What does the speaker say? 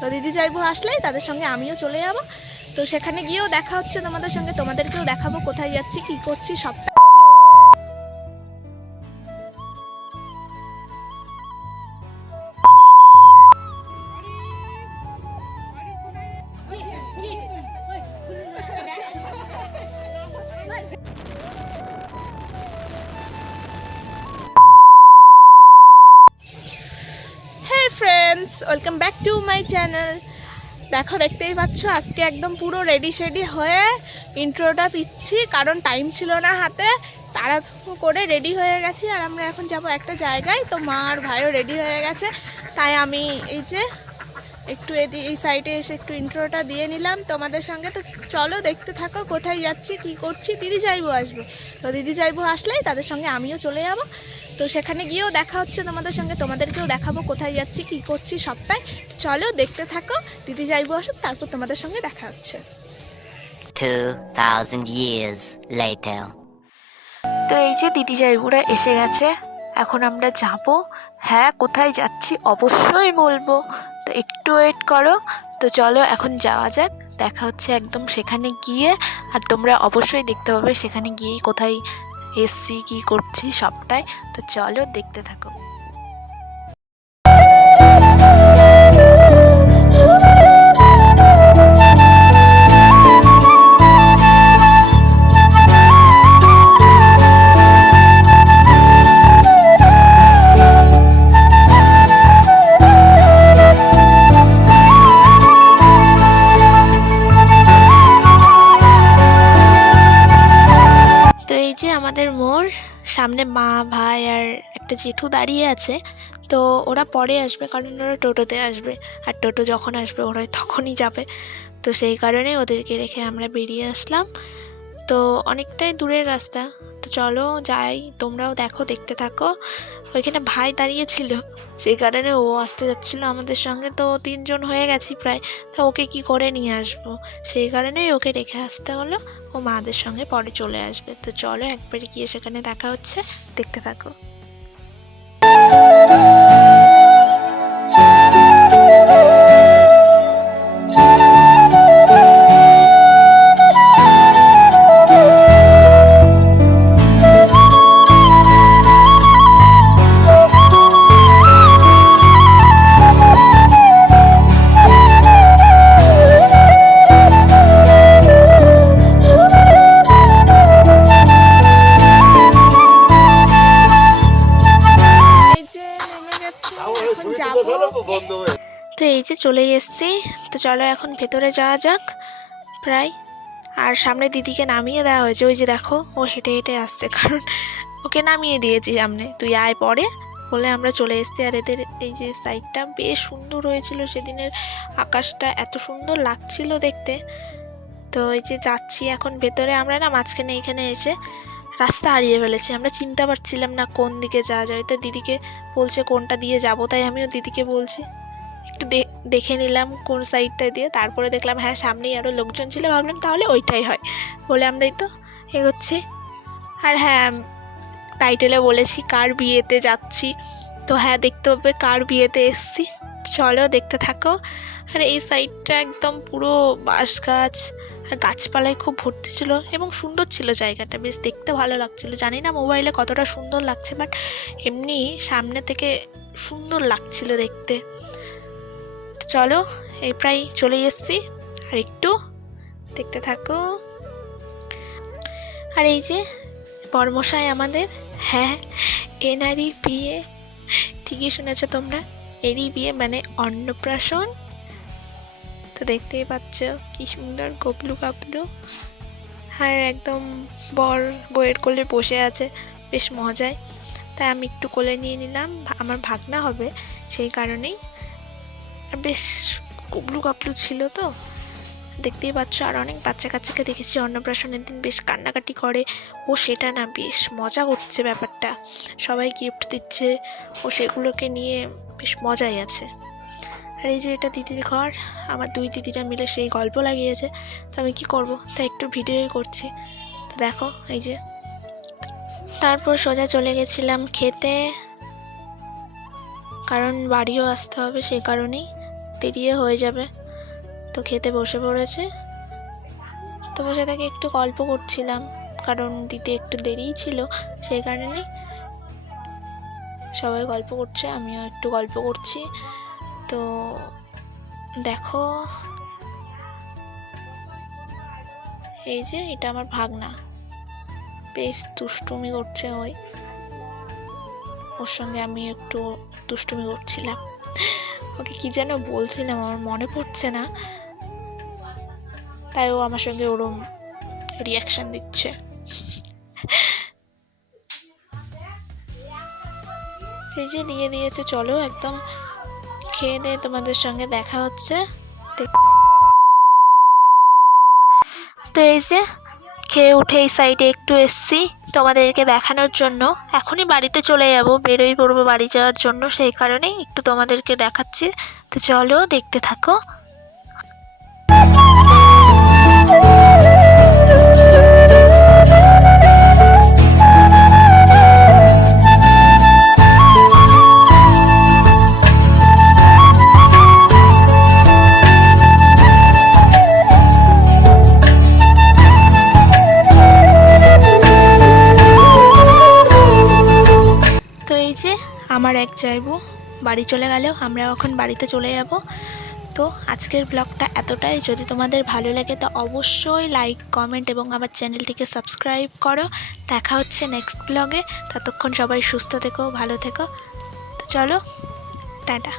তো দিদি যাইবো আসলেই তাদের সঙ্গে আমিও চলে যাব। তো সেখানে গিয়েও দেখা হচ্ছে তোমাদের সঙ্গে, তোমাদেরকেও দেখাবো কোথায় যাচ্ছি কি করছি সবটা। Hey friends, welcome back to my channel. দেখো, দেখতেই পাচ্ছ আজকে একদম পুরো রেডি শেডি হয়ে ইন্ট্রোটা দিচ্ছি, কারণ টাইম ছিল না হাতে। তাড়াতাড়ি করে রেডি হয়ে গেছি আর আমরা এখন যাব একটা জায়গায়। তো মা আর ভাইও রেডি হয়ে গেছে, তাই আমি এই যে একটু এই সাইডে এসে একটু ইন্ট্রোটা দিয়ে নিলাম তোমাদের সঙ্গে। তো চলো দেখতে থাকো কোথায় যাচ্ছি কি করছি। দিদি যাইবো আসবে, তো দিদি যাইবো আসলেই তাদের সঙ্গে আমিও চলে যাব। তো সেখানে গিয়েও দেখা হচ্ছে তোমাদের সঙ্গে, তোমাদেরকেও দেখাবো কোথায় যাচ্ছি কি করছি সবটাই। চলো দেখতে থাকো, দিদি যাইবো আসুক, তারপর তোমাদের সঙ্গে দেখা হচ্ছে। 2000 years later. তো এই যে দিদি যাইবুরা এসে গেছে, এখন আমরা যাব। হ্যাঁ, কোথায় যাচ্ছি অবশ্যই বলবো, তো একটু ওয়েট করো। তো চলো এখন যাওয়া যাক, দেখা হচ্ছে একদম সেখানে গিয়ে। আর তোমরা অবশ্যই দেখতে পাবে সেখানে গিয়েই কোথায় এসছি কি করছি সবটাই। তো চলো দেখতে থাকো। তো এই যে আমাদের মোড়, সামনে মা ভাই আর একটা জেঠু দাঁড়িয়ে আছে। তো ওরা পরে আসবে, কারণ ওরা টোটোতে আসবে, আর টোটো যখন আসবে ওরা তখনই যাবে। তো সেই কারণে ওদেরকে রেখে আমরা বেরিয়ে আসলাম। তো অনেকটাই দূরের রাস্তা, তো চলো যাই, তোমরাও দেখো, দেখতে থাকো। ওইখানে ভাই দাঁড়িয়েছিল, সেই কারণে ও আসতে যাচ্ছিলো আমাদের সঙ্গে। তো 3 জন হয়ে গেছি প্রায়, তো ওকে কি করে নিয়ে আসবো, সেই কারণেই ওকে রেখে আসতে হলো। ও মাদের সঙ্গে পরে চলে আসবে। তো চলো একবারে গিয়ে সেখানে দেখা হচ্ছে, দেখতে থাকো। তো এই যে চলেই এসছি, তো চলো এখন ভেতরে যাওয়া যাক প্রায়। আর সামনে দিদিকে নামিয়ে দেওয়া হয়েছে, ওই যে দেখো ও হেঁটে হেঁটে আসছে, কারণ ওকে নামিয়ে দিয়েছি সামনে, তুই আয় পরে বলে আমরা চলে এসছি। আর এদের এই যে সাইডটা বেশ সুন্দর হয়েছিল, সেদিনের আকাশটা এত সুন্দর লাগছিল দেখতে। তো এই যে যাচ্ছি এখন ভেতরে, আমরা না মাঝখানে এইখানে এসে রাস্তা হারিয়ে ফেলেছি, আমরা চিনতে পারছিলাম না কোন দিকে যাওয়া যায়। তো দিদিকে বলছে কোনটা দিয়ে যাবো, তাই আমিও দিদিকে বলছি একটু দেখে নিলাম কোন সাইডটা দিয়ে। তারপরে দেখলাম হ্যাঁ সামনেই আরও লোকজন ছিল, ভাবলাম তাহলে ওইটাই হয় বলে আমরা এই তো এগোচ্ছি। আর হ্যাঁ, টাইটেলে বলেছি কার বিয়েতে যাচ্ছি, তো হ্যাঁ দেখতে হবে কার বিয়েতে এসছি। চলো দেখতে থাকো। আর এই সাইডটা একদম পুরো বাঁশ গাছ আর গাছপালায় খুব ভর্তি ছিল, এবং সুন্দর ছিল জায়গাটা, বেশ দেখতে ভালো লাগছিল। জানি না মোবাইলে কতটা সুন্দর লাগছে, বাট এমনি সামনে থেকে সুন্দর লাগছিল দেখতে। চলো এই প্রায় চলে এসছি, আর একটু দেখতে থাকো। আর এই যে বরমশাই আমাদের, হ্যাঁ এনারই বিয়ে, ঠিকই শুনেছ তোমরা, এরই বিয়ে মানে অন্নপ্রাশন। তো দেখতেই পাচ্ছ কি সুন্দর গবলু গাবলু, আর একদম বর বইয়ের কোলে বসে আছে, বেশ মজায়। তাই আমি একটু কোলে নিয়ে নিলাম, আমার ভাগনা হবে সেই কারণেই। আর বেশ গবলু গাবলু ছিল, তো দেখতেই পাচ্ছ। আর অনেক বাচ্চা কাচ্চাকে দেখেছি অন্নপ্রাশনের দিন বেশ কান্নাকাটি করে, ও সেটা না, বেশ মজা করছে ব্যাপারটা, সবাই গিফট দিচ্ছে, ও সেগুলোকে নিয়ে বেশ মজাই আছে। আর এই যে এটা দিদির ঘর, আমার 2 দিদিরা মিলে সেই গল্প লাগিয়েছে, তো আমি কি করব, তাই একটু ভিডিওই করছি। তো দেখো এই যে, তারপর সোজা চলে গেছিলাম খেতে, কারণ বাড়িও আসতে হবে সেই কারণেই। দেরিয়ে হয়ে যাবে, তো খেতে বসে পড়েছে। তো বসে থেকে একটু গল্প করছিলাম, কারণ দিতে একটু দেরিই ছিল, সেই কারণে সবাই গল্প করছে, আমিও একটু গল্প করছি। তো দেখো, এই যে এটা আমার ভাগনা, বেশ দুষ্টুমি করছে। ওর সঙ্গে আমি একটু দুষ্টুমি করছিলাম, ওকে কি যেন বলছিলাম আমার মনে পড়ছে না, তাই ও আমার সঙ্গে ওরম রিয়াকশন দিচ্ছে। সেই যে দিয়ে দিয়েছে, চলো একদম খেয়ে দিয়ে তোমাদের সঙ্গে দেখা হচ্ছে। তো এই যে খেয়ে উঠে এই সাইডে একটু এসছি তোমাদেরকে দেখানোর জন্য। এখনই বাড়িতে চলে যাব, বেরোই পড়বো বাড়ি যাওয়ার জন্য, সেই কারণেই একটু তোমাদেরকে দেখাচ্ছি। তো চলো দেখতে থাকো। তো এই যে আমার এক জায়বু বাড়ি চলে গেল, আমরা এখন বাড়িতে চলে যাব। তো আজকের ব্লগটা এতটাই। যদি তোমাদের ভালো লাগে তো অবশ্যই লাইক, কমেন্ট এবং আমার চ্যানেলটিকে সাবস্ক্রাইব করো। দেখা হচ্ছে নেক্সট ব্লগে। ততক্ষণ সবাই সুস্থ থেকো, ভালো থেকো। তো চলো, টাটা।